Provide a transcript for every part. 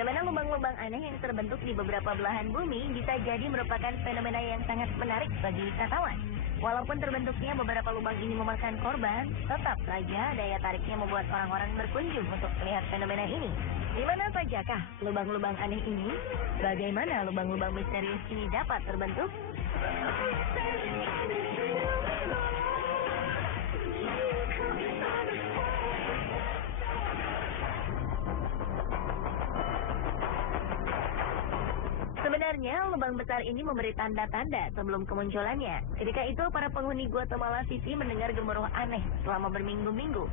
Fenomena lubang-lubang aneh yang terbentuk di beberapa belahan bumi bisa jadi merupakan fenomena yang sangat menarik bagi wisatawan. Walaupun terbentuknya beberapa lubang ini memakan korban, tetap saja daya tariknya membuat orang-orang berkunjung untuk melihat fenomena ini. Di mana sajakah lubang-lubang aneh ini? Bagaimana lubang-lubang misterius ini dapat terbentuk? Sebenarnya, lubang besar ini memberi tanda-tanda sebelum kemunculannya. Ketika itu, para penghuni Guatemala City mendengar gemuruh aneh selama berminggu-minggu.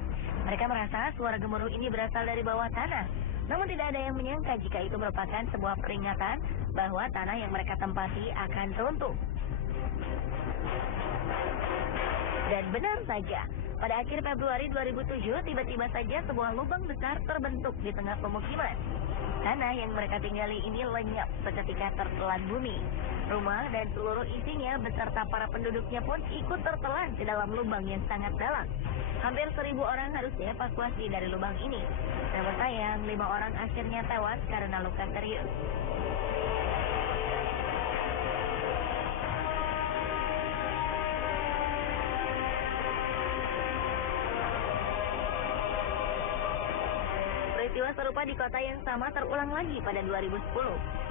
Mereka merasa suara gemuruh ini berasal dari bawah tanah. Namun tidak ada yang menyangka jika itu merupakan sebuah peringatan bahwa tanah yang mereka tempati akan runtuh. Dan benar saja, pada akhir Februari 2007, tiba-tiba saja sebuah lubang besar terbentuk di tengah pemukiman. Tanah yang mereka tinggali ini lenyap seketika tertelan bumi. Rumah dan seluruh isinya beserta para penduduknya pun ikut tertelan ke dalam lubang yang sangat dalam. Hampir 1.000 orang harus dievakuasi dari lubang ini. Namun sayang, 5 orang akhirnya tewas karena luka serius. Peristiwa serupa di kota yang sama terulang lagi pada 2010.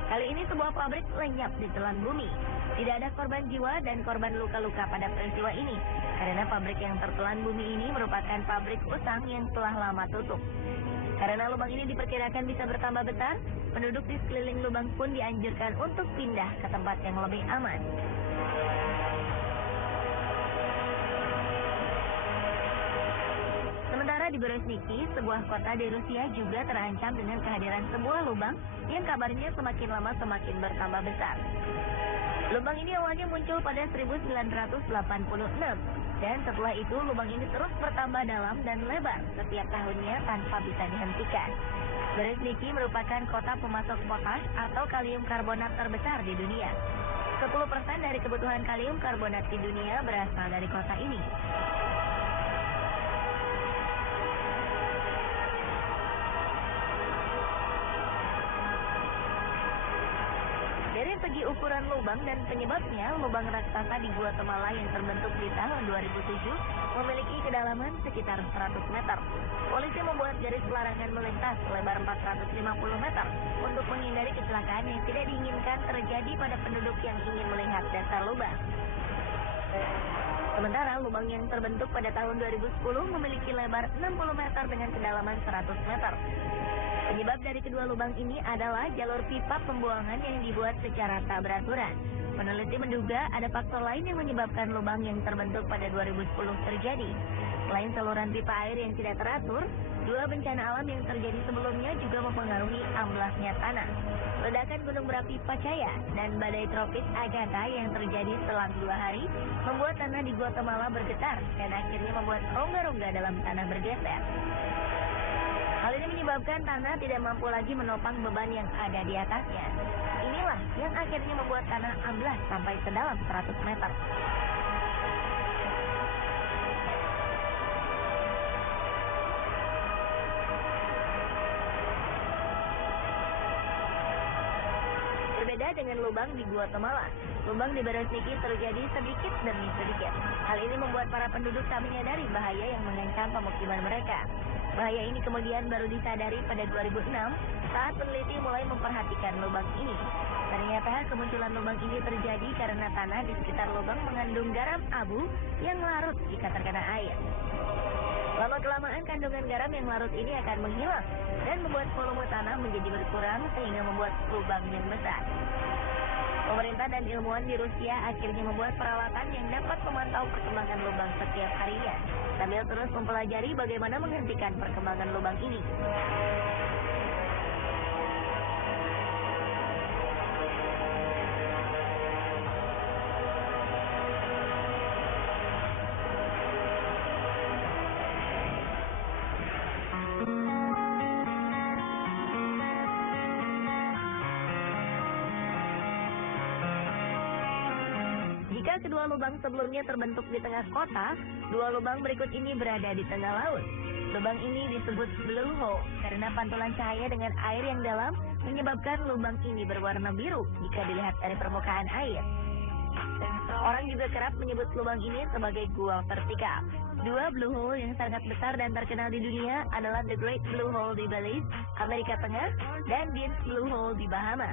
Kali ini sebuah pabrik lenyap di telan bumi. Tidak ada korban jiwa dan korban luka-luka pada peristiwa ini, karena pabrik yang tertelan bumi ini merupakan pabrik usang yang telah lama tutup. Karena lubang ini diperkirakan bisa bertambah besar, penduduk di sekeliling lubang pun dianjurkan untuk pindah ke tempat yang lebih aman. Sementara di Berezhniki, sebuah kota di Rusia juga terancam dengan kehadiran sebuah lubang yang kabarnya semakin lama semakin bertambah besar. Lubang ini awalnya muncul pada 1986, dan setelah itu lubang ini terus bertambah dalam dan lebar setiap tahunnya tanpa bisa dihentikan. Berezhniki merupakan kota pemasok potas atau kalium karbonat terbesar di dunia. 10% dari kebutuhan kalium karbonat di dunia berasal dari kota ini. Dari segi ukuran lubang dan penyebabnya, lubang raksasa di Guatemala yang terbentuk di tahun 2007 memiliki kedalaman sekitar 100 meter. Polisi membuat garis pelarangan melintas selebar 450 meter untuk menghindari kecelakaan yang tidak diinginkan terjadi pada penduduk yang ingin melihat dasar lubang. Sementara lubang yang terbentuk pada tahun 2010 memiliki lebar 60 meter dengan kedalaman 100 meter. Penyebab dari kedua lubang ini adalah jalur pipa pembuangan yang dibuat secara tak beraturan. Peneliti menduga ada faktor lain yang menyebabkan lubang yang terbentuk pada 2010 terjadi. Selain saluran pipa air yang tidak teratur, 2 bencana alam yang terjadi sebelumnya juga mempengaruhi amblasnya tanah. Ledakan gunung berapi Pacaya dan badai tropis Agatha yang terjadi selang 2 hari membuat tanah di Guatemala bergetar dan akhirnya membuat rongga-rongga dalam tanah bergeser. Hal ini menyebabkan tanah tidak mampu lagi menopang beban yang ada di atasnya. Inilah yang akhirnya membuat tanah amblas sampai sedalam 100 meter. Berbeda dengan lubang di Guatemala, lubang di Berezhniki terjadi sedikit demi sedikit. Hal ini membuat para penduduk tak menyadari bahaya yang mengancam pemukiman mereka. Bahaya ini kemudian baru disadari pada 2006 saat peneliti mulai memperhatikan lubang ini. Ternyata kemunculan lubang ini terjadi karena tanah di sekitar lubang mengandung garam abu yang larut jika terkena air. Lama-kelamaan kandungan garam yang larut ini akan menghilang dan membuat volume tanah menjadi berkurang sehingga membuat lubang yang besar. Pemerintah dan ilmuwan di Rusia akhirnya membuat peralatan yang dapat memantau perkembangan lubang setiap harinya, sambil terus mempelajari bagaimana menghentikan perkembangan lubang ini. Jika kedua lubang sebelumnya terbentuk di tengah kota, dua lubang berikut ini berada di tengah laut. Lubang ini disebut blue hole karena pantulan cahaya dengan air yang dalam menyebabkan lubang ini berwarna biru jika dilihat dari permukaan air. Orang juga kerap menyebut lubang ini sebagai gua vertikal. Dua blue hole yang sangat besar dan terkenal di dunia adalah The Great Blue Hole di Belize, Amerika Tengah, dan Dean's Blue Hole di Bahama.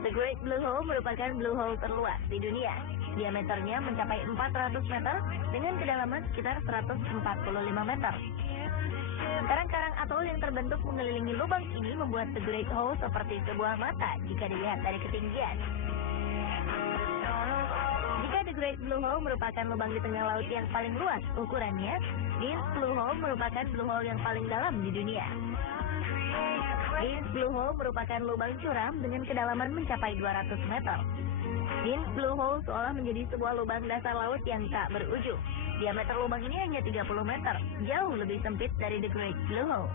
The Great Blue Hole merupakan blue hole terluas di dunia. Diameternya mencapai 400 meter dengan kedalaman sekitar 145 meter. Karang-karang atol yang terbentuk mengelilingi lubang ini membuat The Great Hole seperti sebuah mata jika dilihat dari ketinggian. Jika The Great Blue Hole merupakan lubang di tengah laut yang paling luas ukurannya, Dean's Blue Hole merupakan blue hole yang paling dalam di dunia. Dean's Blue Hole merupakan lubang curam dengan kedalaman mencapai 200 meter. Dean's Blue Hole seolah menjadi sebuah lubang dasar laut yang tak berujung. Diameter lubang ini hanya 30 meter, jauh lebih sempit dari The Great Blue Hole.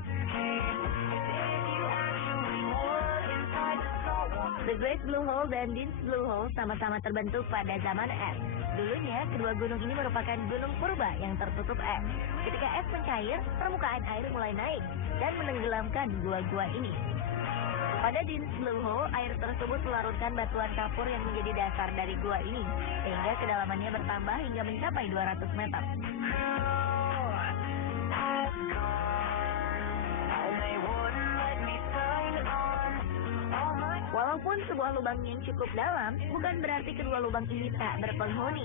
The Great Blue Hole dan Dean's Blue Hole sama-sama terbentuk pada zaman es. Dulunya, kedua gunung ini merupakan gunung purba yang tertutup es. Ketika es mencair, permukaan air mulai naik dan menenggelamkan gua-gua ini. Pada Dean's Blue Hole, air tersebut melarutkan batuan kapur yang menjadi dasar dari gua ini, sehingga kedalamannya bertambah hingga mencapai 200 meter. Walaupun sebuah lubang yang cukup dalam, bukan berarti kedua lubang ini tak berpenghuni.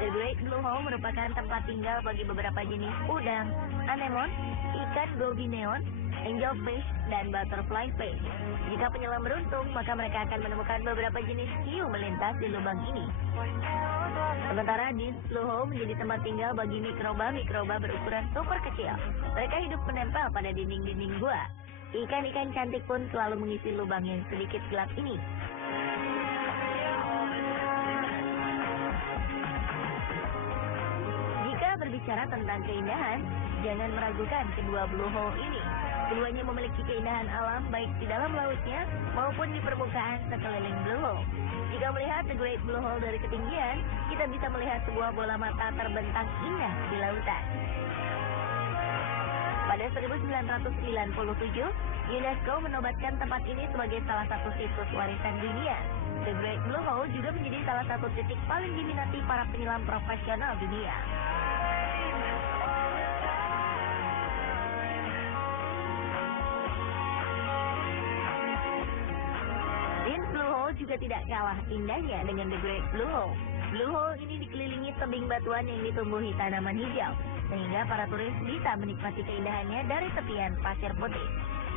The Great Blue Hole merupakan tempat tinggal bagi beberapa jenis udang, anemon, ikan gobineon, angelfish, dan butterfly fish. Jika penyelam beruntung, maka mereka akan menemukan beberapa jenis hiu melintas di lubang ini. Sementara Dean's Blue Hole menjadi tempat tinggal bagi mikroba-mikroba berukuran super kecil. Mereka hidup menempel pada dinding-dinding gua. Ikan-ikan cantik pun selalu mengisi lubang yang sedikit gelap ini. Jika berbicara tentang keindahan, jangan meragukan kedua blue hole ini. Keduanya memiliki keindahan alam baik di dalam lautnya maupun di permukaan sekeliling blue hole. Jika melihat The Great Blue Hole dari ketinggian, kita bisa melihat sebuah bola mata terbentang indah di lautan. Pada 1997, UNESCO menobatkan tempat ini sebagai salah satu situs warisan dunia. The Great Blue Hole juga menjadi salah satu titik paling diminati para penyelam profesional dunia. Dean's Blue Hole juga tidak kalah indahnya dengan The Great Blue Hole. Blue Hole ini dikelilingi tebing batuan yang ditumbuhi tanaman hijau, sehingga para turis bisa menikmati keindahannya dari tepian pasir putih.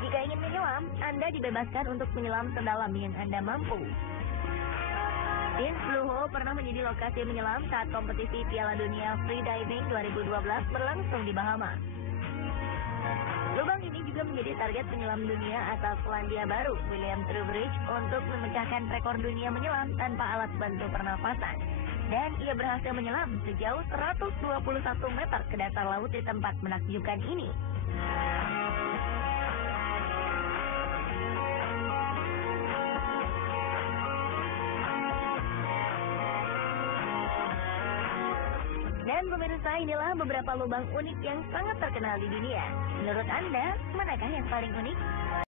Jika ingin menyelam, Anda dibebaskan untuk menyelam sedalam yang Anda mampu. Dean's Blue Hole pernah menjadi lokasi menyelam saat kompetisi Piala Dunia Freediving 2012 berlangsung di Bahama. Lubang ini juga menjadi target penyelam dunia asal Selandia Baru, William Trowbridge, untuk memecahkan rekor dunia menyelam tanpa alat bantu pernafasan. Dan ia berhasil menyelam sejauh 121 meter ke dasar laut di tempat menakjubkan ini. Dan pemirsa, inilah beberapa lubang unik yang sangat terkenal di dunia. Menurut Anda, manakah yang paling unik?